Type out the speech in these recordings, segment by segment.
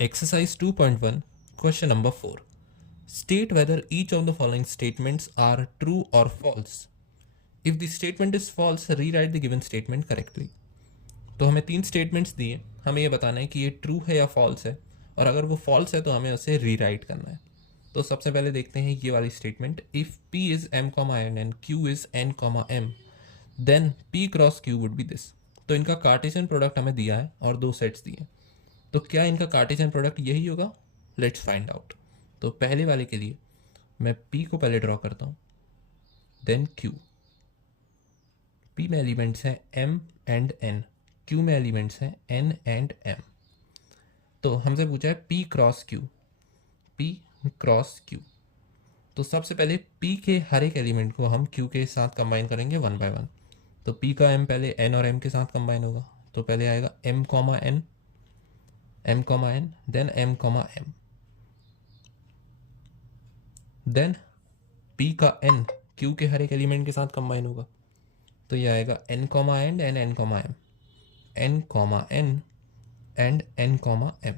Exercise 2.1, question number 4. State whether each of the following statements are true or false. If the statement is false, rewrite the given statement correctly. तो हमें 3 statements दिए, हमें ये बताना है कि ये ट्रू है या फॉल्स है, और अगर वो फॉल्स है तो हमें उसे रीराइट करना है। तो सबसे पहले देखते हैं ये वाली statement, if p is m, n and q is n, m, then p cross q would be this. तो इनका कार्टेशियन प्रोडक्ट हमें दिया है और 2 सेट्स दिए, तो क्या इनका कार्टेशियन प्रोडक्ट यही होगा? Let's find out. तो पहले वाले के लिए मैं p को पहले ड्रॉ करता हूँ, देन q। p में एलिमेंट्स हैं m एंड n, q में एलिमेंट्स हैं n एंड m। तो हमसे पूछा है p cross q, p cross q। तो सबसे पहले p के हर एक एलिमेंट को हम q के साथ कंबाइन करेंगे 1 बाय 1। तो p का m पहले n और m के साथ कंबाइन होगा, तो पहले आएगा m, n, m, n, then m, m, then p का n q के हर एक एलिमेंट के साथ कंबाइन होगा, तो ये आएगा n, n and n, m, n, n and n, m।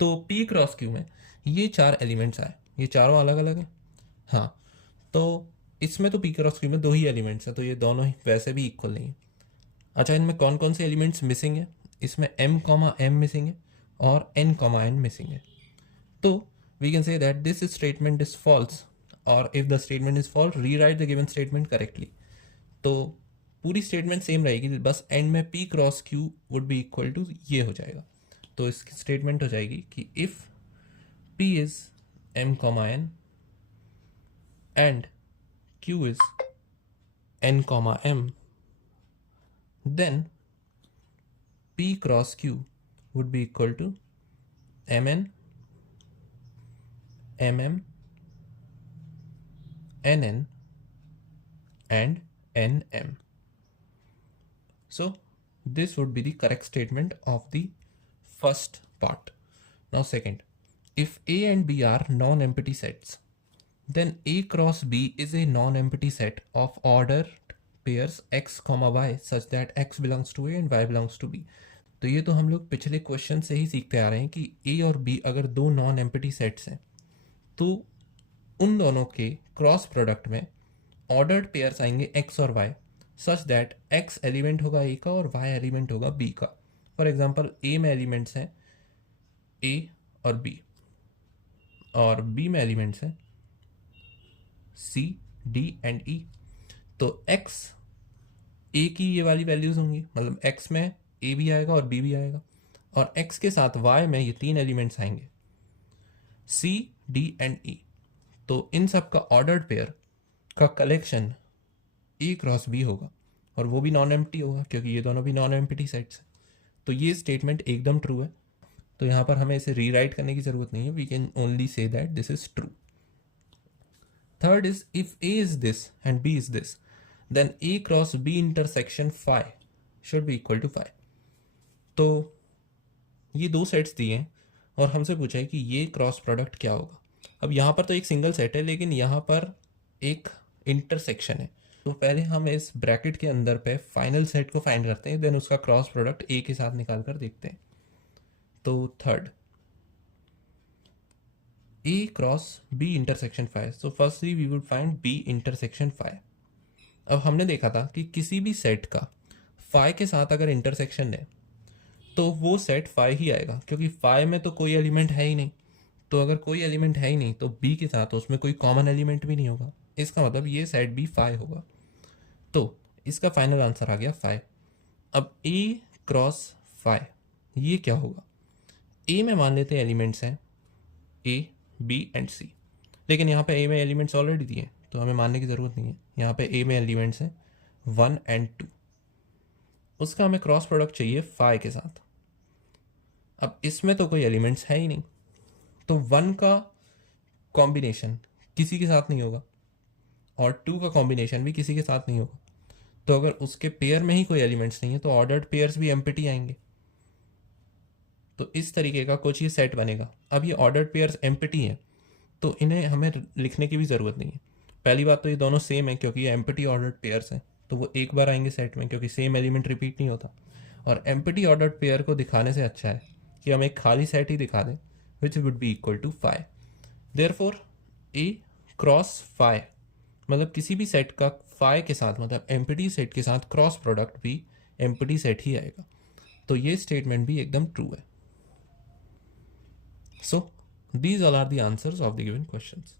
तो p क्रॉस q में ये 4 एलिमेंट्स आए, ये चारों अलग अलग हैं। हाँ, तो इसमें तो p क्रॉस q में 2 ही एलिमेंट्स हैं, तो ये दोनों ही वैसे भी इक्वल नहीं है। अच्छा, इनमें कौन कौन से एलिमेंट्स मिसिंग है? इसमें m, m मिसिंग है और n, n मिसिंग है। तो we can say that this statement is false, और if the statement is false, rewrite the given statement correctly। तो पूरी स्टेटमेंट सेम रहेगी, बस एंड में p cross q would be equal to ये हो जाएगा। तो इसकी स्टेटमेंट हो जाएगी कि if p is m, n and q is n, m, then p cross q would be equal to mn, mm, nn and nm. So this would be the correct statement of the first part. Now second, if a and b are non-empty sets, then a cross b is a non-empty set of ordered pairs x, y such that x belongs to a and y belongs to b। तो ये तो हम लोग पिछले question से ही सीखते आ रहे हैं कि a और b अगर दो नॉन एम्प्टी सेट्स हैं तो उन दोनों के क्रॉस प्रोडक्ट में ऑर्डर्ड पेयर्स आएंगे x और y such that x element होगा a का और y एलिमेंट होगा b का। फॉर एग्जांपल a में एलिमेंट्स हैं a और b, और b में एलिमेंट्स हैं c, d एंड e। तो x a की ये वाली वैल्यूज होंगी, मतलब x में a भी आएगा और b भी आएगा, और x के साथ y में ये 3 एलिमेंट्स आएंगे c, d एंड e। तो इन सब का ऑर्डर्ड पेयर का कलेक्शन a क्रॉस b होगा, और वो भी नॉन एम्प्टी होगा क्योंकि ये दोनों भी नॉन एम्प्टी सेट्स हैं। तो ये स्टेटमेंट एकदम ट्रू है, तो यहाँ पर हमें इसे रीराइट करने की ज़रूरत नहीं है, we can only say that this is true. Third is if a is this and b is this, then a cross b intersection phi should be equal to phi। तो ये 2 सेट्स दिए हैं और हमसे पूछा है कि ये क्रॉस प्रोडक्ट क्या होगा। अब यहाँ पर तो एक सिंगल सेट है, लेकिन यहाँ पर एक इंटरसेक्शन है, तो पहले हम इस ब्रैकेट के अंदर पे फाइनल सेट को फाइंड करते हैं, देन उसका क्रॉस प्रोडक्ट ए के साथ निकाल कर देखते हैं। तो third, A cross B intersection phi, so firstly we would find B intersection phi. अब हमने देखा था कि किसी भी सेट का फाई के साथ अगर इंटरसेक्शन है तो वो सेट फाई ही आएगा, क्योंकि फाई में तो कोई एलिमेंट है ही नहीं। तो अगर कोई एलिमेंट है ही नहीं तो बी के साथ उसमें कोई कॉमन एलिमेंट भी नहीं होगा, इसका मतलब ये सेट बी फाई होगा। तो इसका फाइनल आंसर आ गया फाई। अब ए क्रॉस फाई ये क्या होगा? ए में मान लेते हैं एलिमेंट्स हैं ए, बी एंड सी, लेकिन यहाँ पे ए में एलिमेंट्स ऑलरेडी दिए हैं तो हमें मानने की ज़रूरत नहीं है। यहाँ पे ए में एलिमेंट्स हैं 1 एंड 2, उसका हमें क्रॉस प्रोडक्ट चाहिए फाई के साथ। अब इसमें तो कोई एलिमेंट्स है ही नहीं, तो 1 का कॉम्बिनेशन किसी के साथ नहीं होगा और 2 का कॉम्बिनेशन भी किसी के साथ नहीं होगा। तो अगर उसके पेयर में ही कोई एलिमेंट्स नहीं है तो ऑर्डर्ड पेयर्स भी एम्प्टी आएंगे। तो इस तरीके का कुछ ये सेट बनेगा। अब ये ऑर्डर्ड पेयर्स एम्प्टी हैं तो इन्हें हमें लिखने की भी ज़रूरत नहीं है। पहली बात तो ये दोनों सेम है क्योंकि ये एम्प्टी ऑर्डर्ड पेयर्स हैं, तो वो एक बार आएंगे सेट में क्योंकि सेम एलिमेंट रिपीट नहीं होता। और एम्प्टी ऑर्डर्ड पेयर को दिखाने से अच्छा है कि हम एक खाली सेट ही दिखा दें which would be equal to phi. Therefore A cross phi मतलब किसी भी सेट का फाई के साथ मतलब एम्प्टी सेट के साथ क्रॉस प्रोडक्ट भी एम्प्टी सेट ही आएगा। तो ये स्टेटमेंट भी एकदम ट्रू है। So these all are the answers of the given questions.